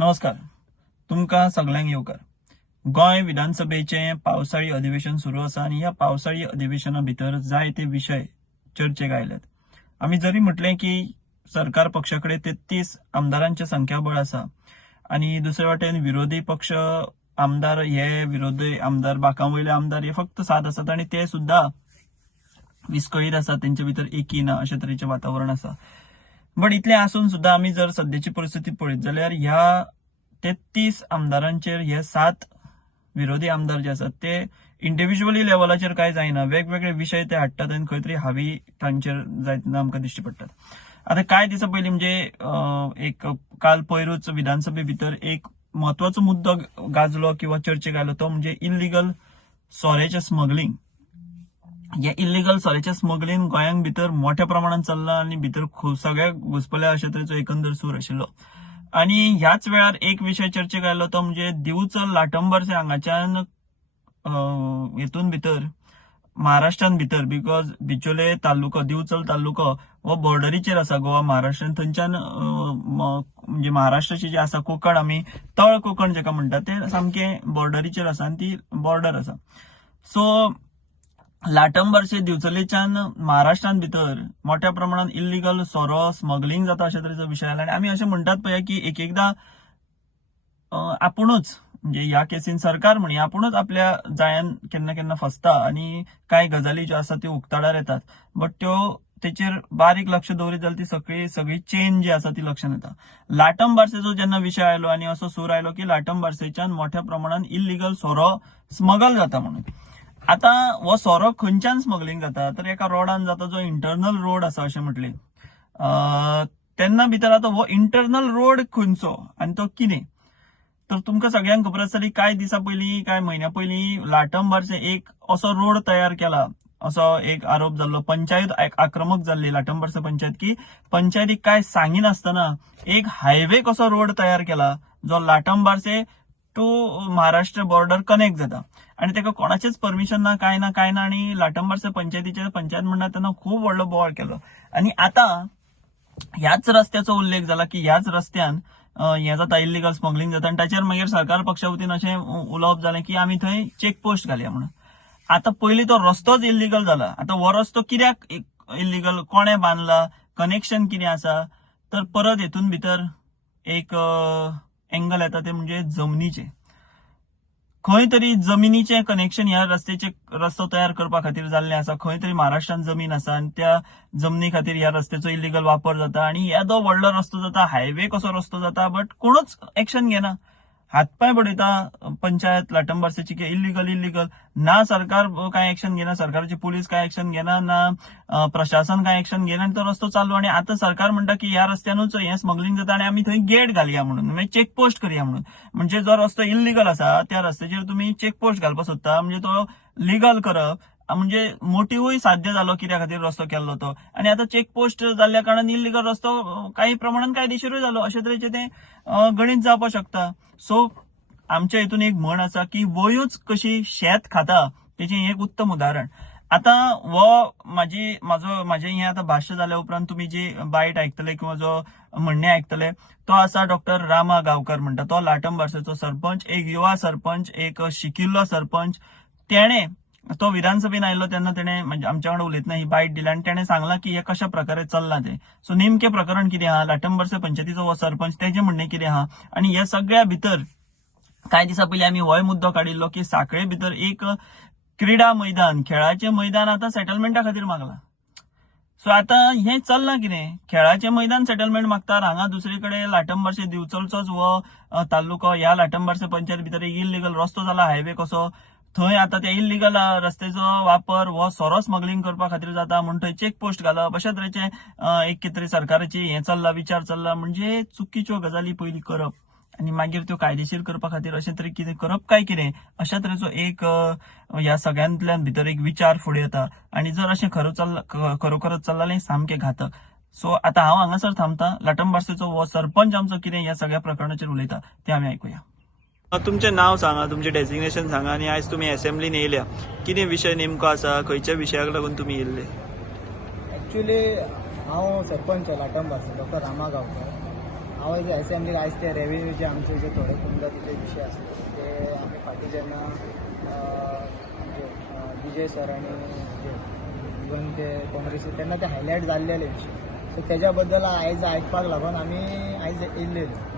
नमस्कार. तुमकां सगळ्यांक येवकार गोंय विधानसभेचें पावसाळी अधिवेशन सुरू आसा आनी ह्या पावसाळी अधिवेशना भितर जायते विशय चर्चेक आयल्यात. आमी जरी म्हटलें की सरकार पक्षा कडेन तेत्तीस आमदारांचें संख्याबळ आसा आनी दुसरे वाटेन विरोधी पक्ष आमदार हे विरोधी आमदार बाकां वयले आमदार हे फक्त सात आसात आनी ते सुद्दां विस्कळीत आसा तेंचे भितर एकी ना अशे तरेचें वातावरण आसा. बट इतलें आसून सुद्धा आमी जर सद्याची परिस्थिती पळयत जाल्यार ह्या तेत्तीस आमदारांचेर हे सात विरोधी आमदार जे आसात ते इंडिव्हिज्युअली लेवलाचेर काय जायना वेगवेगळे विशय ते हाडटात आनी खंय तरी हावी तांचेर जायतना आमकां दिश्टी पडटात आता कांय दिसा पयलीं म्हणजे एक काल पयरूच विधानसभे भितर एक म्हत्वाचो मुद्दो गाजलो किंवा चर्चेक आयलो तो म्हणजे इल्लिगल सोऱ्याचें स्मगलिंग हे इलिगल सोऱ्याचें स्मगलिंग गोंयांत भितर मोठ्या प्रमाणात चल्लां आनी भितर खूब सगळ्या घुसपल्या अशे तरेचो एकंदर सूर आशिल्लो आनी ह्याच वेळार एक विशय चर्चेक आयलो तो म्हणजे दिवचल लाटंबरसे हांगाच्यान हेतून भितर महाराष्ट्रान भितर बिकॉज बिचोले तालुको दिवचल तालुको हो बॉर्डरीचेर आसा गोवा महाराष्ट्रान थंयच्यान म्हणजे महाराष्ट्राची जी आसा कोकण आमी तळ कोकण जेका म्हणटा ते सामके बॉर्डरीचेर आसा आनी ती बॉर्डर आसा सो लाटंबरचे दिवचलेच्यान महाराष्ट्रान भितर मोठ्या प्रमाणात इल्लिगल सोरो स्मगलिंग जाता अशा तरेचो विशय आला. आनी आमी अशें म्हणटात पळय की एक एकदां आपुणूच म्हणजे ह्या केसीन सरकार म्हणी आपुणूच आपल्या जाळ्यान केन्ना केन्ना फसता आनी कांय गजाली ज्यो आसा त्यो उक्ताडार येतात. बट त्यो तेचेर बारीक लक्ष दवरीत जाल्यार ती सगळी सगळी चेन जी आसा ती लक्षांत येता. लाटम बार्सेचो जेन्ना विशय आयलो आनी असो सूर आयलो की लाटम बार्सेच्यान मोठ्या प्रमाणात इल्लिगल सोरो स्मगल जाता म्हणून. आता हो सोरो खंयच्यान स्मगलिंग जाता? तर एका रोडान जाता जो इंटरनल रोड आसा अशें म्हटले. तेन्ना भितर आता हो इंटरनल रोड खंयचो आनी तो कितें? तर तुमकां सगळ्यांक खबर आसतली कांय दिसा पयलीं कांय म्हयन्या पयलीं लाटंबारचे एक असो रोड तयार केला. असो एक आरोप जाल्लो. पंचायत आक्रमक जाल्ली. लाटंबारचे पंचायत की पंचायतीक कांय सांगिनासतना एक हायवे कसो रोड तयार केला जो लाटंबारचे टू महाराष्ट्र बॉर्डर कनेक्ट जाता. आणि तेका कोणाचेच परमिशन ना काय ना काय ना आणि लाटंबारचे पंचायतीचे पंचायत म्हणटा तेन्ना खूप व्हडलो बोवाळ केलो. आणि आता ह्याच रस्त्याचो उल्लेख जाला की ह्याच रस्त्यान अं, हें जाता इल्लिगल स्मगलिंग जाता. आनी ताचेर मागीर सरकार पक्षा वतीन अशें उलोवप जालें की आमी थंय चेक पोस्ट घालया म्हणून. आता पयलीं तो रस्तोच इलिगल जाला आता हो रस्तो कित्याक इलिगल कोणे बांदला कनेक्शन कितें आसा तर परत हेतून भितर एक एंगल येता ते म्हणजे जमनीचे. खंय तरी जमिनीचे कनेक्शन ह्या रस्त्याचे रस्तो तयार करपा खातीर जाल्लें आसा. खंय तरी महाराष्ट्रान जमीन आसा आनी त्या जमनी खातीर ह्या रस्त्याचो इलिगल वापर जाता. आनी येदो व्हडलो रस्तो जाता हायवे कसो रस्तो जाता बट कोणूच एक्शन घेना. हातपाय बडयता पंचायत लाटंबारसेची की इल्लीगल इल्लिगल ना सरकार काय एक्शन घेना सरकारची पोलीस काय एक्शन घेना ना प्रशासन काय एक्शन घेना आनी तो रस्तो चालू. आणि आता सरकार म्हणटा की ह्या रस्त्यानूच हें स्मगलिंग जाता आणि आमी थंय गेट घालया म्हणून. म्हणजे चेक पोस्ट करया म्हणून. म्हणजे जो रस्तो इल्लीगल आसा त्या रस्त्याचेर तुम्ही चेक पोस्ट घालपाक सोदता. म्हणजे तो लिगल करप. म्हणजे मोटिवूय साध्य जालो कित्या खातीर रस्तो केल्लो तो आणि आता चेक पोस्ट जाल्ल्या कारणान इल्लिगल रस्तो काही प्रमाणात कायदेशीरूय जालो अशे तरेचे ते गणित गणीत जावपाक शकता. सो आमच्या हितून एक म्हण आसा की वयूच कशी शेत खाता तेचे एक उत्तम उदाहरण. आता हो माझी माझं माझे हे आता भाष्य जाल्या उपरांत तुम्ही जी बायट आयकतले किंवा जो म्हणणे आयकतले तो आसा डॉक्टर रामा गावकर म्हणटा तो लाटम बार्सेचो सरपंच एक युवा सरपंच एक शिकिल्लो सरपंच. तेणे तो विधानसभेन आयलो तेन्ना तेणे म्हणजे आमच्या वांगडा उलयतना ही बायट दिली आणि तेणे सांगला की हे कशा प्रकारे चल्लां ते. सो नेमके प्रकरण कितें आहा लाटंबरसे पंचायतीचो हो सरपंच तेजें म्हणणे कितें आहा आणि हे सगळ्या भितर कांय दिसा पयलीं आमी होय मुद्दो काडिल्लो की साखळे भितर एक क्रीडा मैदान खेळाचें मैदान आतां सेटलमेंटा खातीर मागला. सो आतां हें चल्लां कितें खेळाचें मैदान सेटलमेंट मागतात हांगा दुसरे कडेन लाटंबारचे दिवचलचोच हो तालुको ह्या लाटंबारचे पंचायत भितर एक इलिगल रस्तो जाला हायवे कसो थंय आतां ते इल्लिगल रस्त्याचो वापर हो सोरो स्मगलिंग करपा खातीर जाता म्हण थंय चेक पोस्ट घालप अशा तरेचे एक कितें तरी सरकाराची हें चल्ला विचार चल्ला म्हणजे चुकीच्यो गजाली पयलीं करप आनी मागीर त्यो कायदेशीर करपा खातीर अशें तरी कितें करप काय कितें अशा तरेचो एक ह्या सगळ्यांतल्यान भितर एक विचार फुडें येता आनी जर अशें खरो चल्ला खरोखरच चल्ला सामकें घातक. सो आतां हांव हांगासर थांबता लाटंबार्सेचो हो सरपंच आमचो कितें ह्या सगळ्या प्रकरणाचेर उलयता तें आमी आयकुया तुमचें नांव सांगा तुमचें डेजिग्नेशन सांगा आनी आयज तुमी असेंब्लीन येयल्या कितें विशय नेमको आसा खंयच्या विशयाक लागून तुमी येयल्ले ॲक्च्युली हांव सरपंच लाटंबारचो डॉक्टर रामा गांवकर हांव जे एसेंब्लीक आयज ते रेव्हेन्यूचे आमचे जे थोडे कुंडतीचे विशय आसले ते आमी फाटीं जेन्ना विजय सर आनी इवन ते काँग्रेसी तेन्ना ते हायलायट जाल्लेले विशय सो तेज्या बद्दल आयज आयकपाक लागून आमी आयज येयल्लेले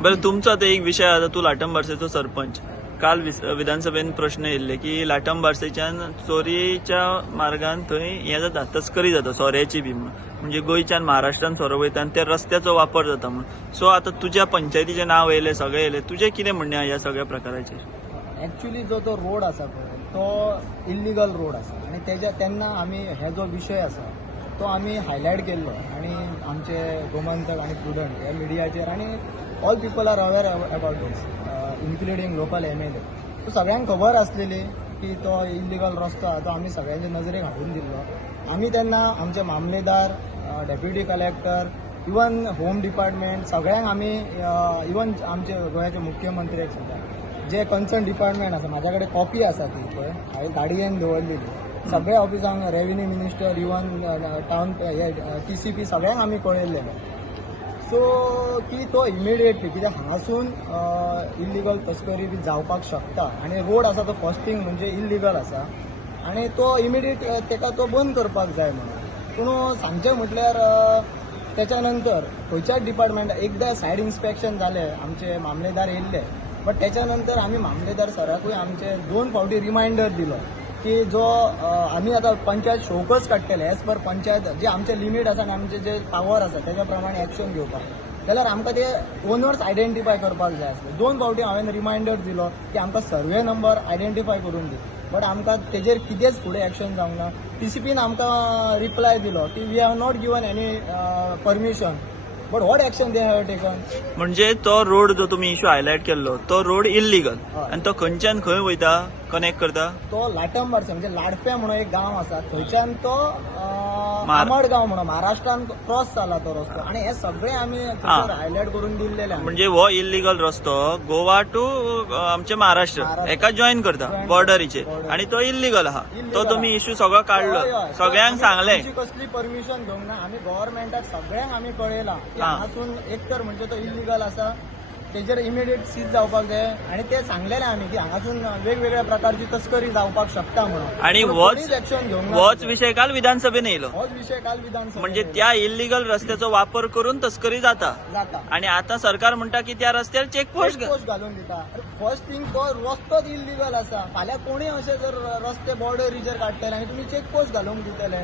बरं तुमचा ते एक विषय आता तू लाटम बारसेचो सरपंच. काल विस- विधानसभेन प्रश्न येयल्ले की लाटम बारसेच्यान चोरीच्या मार्गान थंय हें जाता तस्करी जाता सोऱ्याची बी म्हणून म्हणजे गोंयच्यान महाराष्ट्रान सोरो वयता आनी त्या रस्त्याचो वापर जाता म्हणून सो आता तुज्या पंचायतीचें नाव येयलें सगळें येयलें तुजें कितें म्हणणें ह्या सगळ्या प्रकाराचेर? ॲक्च्युली जो तो रोड आसा पळय तो इल्लिगल रोड आसा. आनी तेज्या तेन्ना आमी हे जो विशय आसा तो आमी हायलायट केल्लो. आनी आमचे गोमंतक आनी प्रुडंट ह्या मिडियाचेर आनी all people are aware about this including local M L A so सगळ्यांक खबर आसलेली की तो इलिगल रस्तो आहा तो आमी सगळ्यांचे नजरेक हाडून दिल्लो आमी तेन्ना आमचे मामलेदार deputy collector even home department सगळ्यांक आमी इवन आमचे गोंयाचे मुख्यमंत्र्याक सुद्दां जे कन्सर्न डिपार्टमेंट आसा म्हाज्या कडेन कॉपी आसा ती पळय हांवें गाडयेन दवरलेली सगळ्या ऑफिसांक रेव्हेन्यू मिनिस्टर इवन टावन हे टी सी पी सगळ्यांक आमी कळयल्लेलो सो की तो इमिडिएटली कित्याक हांगासून इल्लिगल तस्करी बी जावपाक शकता. आनी रोड आसा तो फर्स्ट थिंग म्हणजे इल्लिगल आसा आनी तो इमिडिएट ताका तो बंद करपाक जाय म्हणून. पूण सांगचें म्हटल्यार अ, त्याच्या नंतर खंयच्याच डिपार्टमेंट एकदां सायड इन्स्पेक्शन जालें आमचे मामलेदार येयल्ले बट त्याच्या नंतर आमी मामलेदार सराकूय आमचे दोन फावटी रिमांयडर दिलो. की जो आम्ही आमी आतां पंचायत शोकस काडटले एज पर पंचायत जे आमचे लिमीट आसा आनी आमचे जे पावर आसा तेज्या प्रमाणे एक्शन घेवपाक जाल्यार आमकां ते ओनर्स आयडेंटिफाय करपाक जाय आसले. दोन फावटी हांवें रिमायंडर दिलो की आमकां सर्वे नंबर आयडेंटिफाय करून दी. बट आमकां तेजेर कितेंच फुडें एक्शन जावंक ना. टी सी पीन आमकां रिप्लाय दिलो की we have not given any permission but what action they have taken म्हणजे तो रोड जो तुम्ही इश्यू हायलायट केल्लो तो रोड इल्लिगल हय. आनी तो खंयच्यान खंय वयता कनेक्ट करता? तो लाटंबरसे म्हणजे लाडफे म्हणून एक गांव आसा. थंयच्यान तो आमडगांव म्हणून महाराष्ट्रान क्रॉस जाला तो रस्तो आनी हे सगळे आमी थंयसर हायलायट करून दिल्लेले आमी. म्हणजे हो इल्लिगल रस्तो गोवा टू आमचे महाराष्ट्र. एका जॉईन करता बॉर्डरीचे. आणि तो इल्लिगल आहा तो तुम्ही. इश्यू सगळो काढलो. सगळ्यांक सांगले कसली परमिशन घेवंक ना आमी गव्हर्नमेंटाक सगळ्यांक आमी कळयलां की हा. हांगासून एक तर म्हणजे तो इल्लिगल आसा तेजेर इमिडिएट सीज जावपाक जाय. आनी ते सांगलेले आमी की हांगासून वेगवेगळ्या प्रकारची तस्करी जावपाक शकता म्हणून. आणि कोणीच एक्शन घेवंक ना होच. विषय काल विधानसभेन येयलो होच विशय काल विधानसभेत म्हणजे. त्या इल्लिगल रस्त्याचो वापर करून तस्करी जाता. जाता. आणि आता सरकार म्हणता की त्या रस्त्यार चेकपोस्ट पोस्ट घालून दिता. फर्स्ट थिंग तो रस्तोच इल्लिगल आसा फाल्यां कोणी अशे जर रस्ते बॉर्डरीचेर काडटले आनी तुमी चेक पोस्ट घालूंक दितले.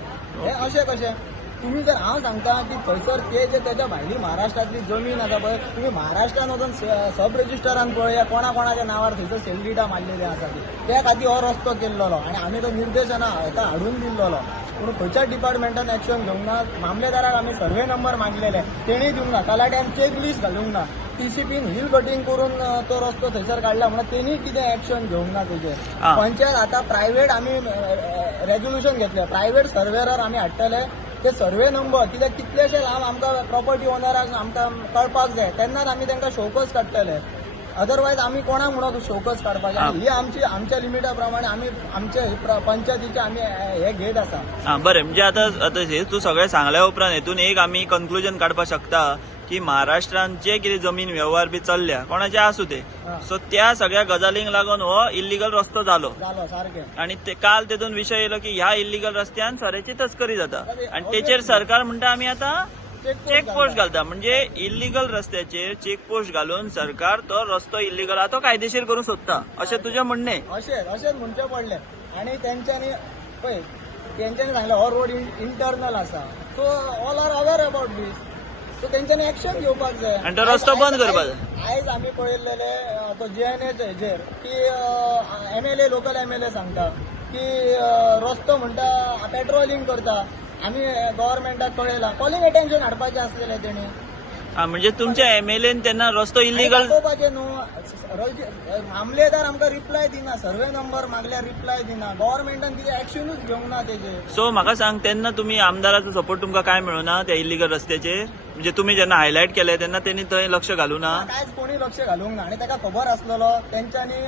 हे अशें कशें तुम्ही जर हांव सांगता की थंयसर ते जे तेच्या भायली महाराष्ट्रातली जमीन आसा पळय तुम्ही महाराष्ट्रान वचून सब रजिस्टरान पळया कोणा कोणाच्या नांवार थंयसर सेलडिटा मारलेली आसा ती त्या खातीर हो रस्तो केल्लो. आनी आमी तो निर्देशना हेका हाडून दिल्लो. पूण खंयच्याच डिपार्टमेंटान एक्शन घेवंक ना मामलेदाराक आमी सर्वे नंबर मागलेले तेणी दिवंक ना तलाट्यान चेक लिस्ट घालूंक ना टी सी पीन हिल कटींग करून तो रस्तो थंयसर काडला म्हणून तेणी कितें एक्शन घेवंक ना आ. पंचायत आतां प्रायव्हेट आमी रेजोल्युशन घेतले. प्रायव्हेट सर्वेयर आमी हाडटले ते सर्वे नंबर कित्याक कितलेशे लांब आमकां प्रॉपर्टी ओनराक आमकां कळपाक जाय. तेन्नाच आमी तांकां शोकस काडटले. अदरवायज आमी कोणाक म्हणून शोकस काडपाचे. ही. आमची आमच्या लिमिटा प्रमाणे आमी आमचे पंचायतीचे आमी हे घेत आसा बरें. म्हणजे आता आता हे तू सगळें सांगल्या उपरांत हेतून एक आमी कन्क्लुजन काडपाक शकता. की महाराष्ट्रान जे कितें जमीन व्यवहार बी चल्ल्या कोणाचे आसूं ते. हा. सो त्या सगळ्या गजालींक लागून हो इल्लिगल रस्तो जालो आणि ते काल तेतून विषय येयलो की ह्या इल्लिगल रस्त्यान सोऱ्याची तस्करी जाता. आणि तेचेर सरकार म्हणटा आमी आता चेक पोस्ट घालता. म्हणजे इल्लिगल रस्त्याचेर चेक पोस्ट घालून सरकार तो रस्तो इल्लिगल आहा तो कायदेशीर करूंक सोदता. अशें तुजें म्हणणें. अशेंच अशेंच म्हणचे पडले. आनी तेंच्यांनी पळय तेंच्यांनी सांगलें हो रोड इंटरनल आसा. So all are aware about this so तेंच्यांनी एक्शन घेवपाक जाय. तो रस्तो बंद करपाक आयज- आमी पळयलेले तो जे एन एच हेजेर की M L A local M L A सांगता की अ, रस्तो म्हणटा पेट्रोलिंग करता. आमी गव्हर्मेंटाक कळयला कॉलिंग अटेन्शन हाडपाचें आसलेलें तेणी म्हणजे तुमच्या एमएलएन तेन्ना रस्तो इल्लिगल दाखोवपाचें न्हू रजी- मामलेदार आमकां रिप्लाय दिना सर्वे नंबर मागल्यार रिप्लाय दिना. गव्हर्मेंटान कितें एक्शनूच घेवंक ना तेजेर सो म्हाका सांग तेन्ना तुमी आमदाराचो सपोर्ट तुमकां काय मेळूना त्या इल्लिगल रस्त्याचेर म्हणजे तुमी जेन्ना हायलायट केले तेन्ना तेणी थंय लक्ष घालूं ना कांयच कोणी लक्ष घालूंक ना. आनी ताका खबर आसलेलो तेंच्यांनी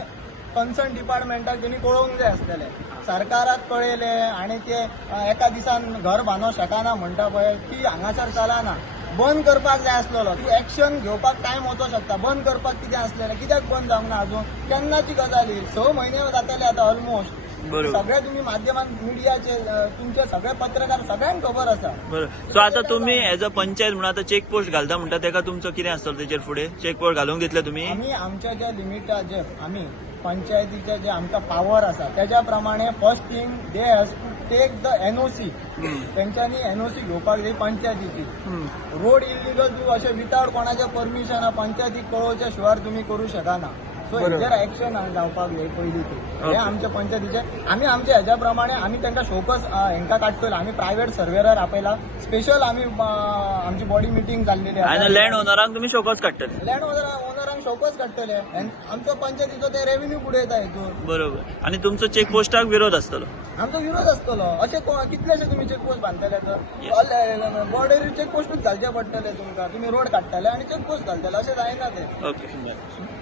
कन्सर्न डिपार्टमेंटाक तेणी कळोवंक जाय आसलेलें सरकाराक कळयले आनी ते एका दिसान घर बांदो शकना म्हणटा पळय ती हांगासर चलना. बंद करपाक जाय आसलेलो. तूं एक्शन घेवपाक टायम वचो शकता. बंद करपाक कितें आसलेलें कित्याक बंद जावंक ना अजून? केन्नाची गजाल ही स म्हयने जाताले आतां ऑलमोस्ट सगळे तुम्ही माध्यमांत मिडियाचे तुमचे सगळे पत्रकार सगळ्यांक खबर आसा. सो आता तुम्ही एज अ पंचायत म्हणून आता चेक पोस्ट घालता म्हणटा तेका तुमचं कितें आसतलो तेचेर फुडें चेक पोस्ट घालूंक दितले तुम्ही? आमी आमच्या ज्या लिमिटाचेर आमी पंचायतीचे जे आमकां पावर आसा त्याच्या प्रमाणे first thing they has to take the NOC. तेंच्यांनी एनओसी घेवपाक जाय पंचायतीची. रोड इलिगल तूं अशें विदाउट कोणाच्या परमिशन पंचायतीक कळोवच्या शिवाय तुमी करू शकना सो. हेजेर एक्शन जावपाक जाय पयलीं ते. हे. आमच्या पंचायतीचे. आमी आमच्या हेज्या प्रमाणे आमी तांकां शोकस हेंका काडटले आमी प्रायव्हेट सर्वेयर आपयला स्पेशल आमी आमची बॉडी मिटींग जाल्लेली आनी लँड ओनरांक तुम्ही शोकच काडटले लँड ओनरांक शोकस काडटले आनी आमचो पंचायतीचो ते रेव्हेन्यू बुडयता हेतून बरोबर. आणि तुमचो चेक पोस्टाक विरोध आसतलो आमचो विरोध आसतलो अशे को- कितलेशे तुमी चेकपोस्ट बांदतले तर बॉर्डर चेकपोस्टूच घालचे पडटले तुमकां तुमी रोड काडटले आनी चेकपोस्ट घालतले अशें जायना ते ओके